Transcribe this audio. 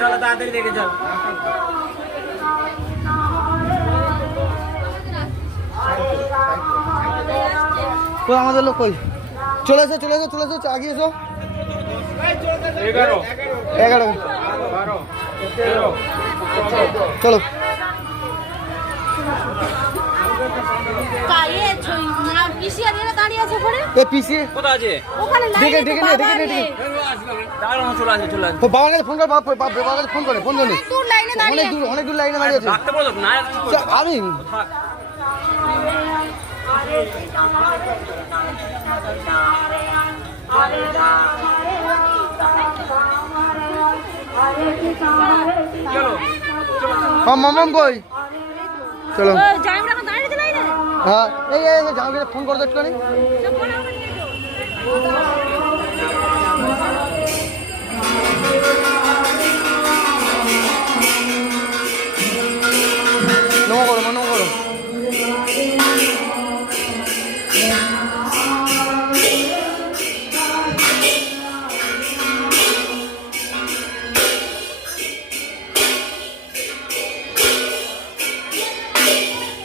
চলো তাড়াতাড়ি দেখে যাও। কই আমাদের লোক কই? চলে এসো চলে এসো চলে এসো, আগিয়ে এসো। 11 11 12 13 চলো। এ পিসি কোথায় আছে? ডেকে ডেকে নিয়ে ডেকে নিয়ে দাঁড়ানো, চলে আসে চলে আসে। বাবার কাছে ফোন করে, বাবার কাছে ফোন করে, ফোন করে অনেক দূর লাইনে দাঁড়িয়ে আছে। ডাকতে বলো না, আমি থাক। চলো মামাম কই? চলো। হ্যাঁ এই জামাকে ফোন করে দেখো নি। নমো করো নমো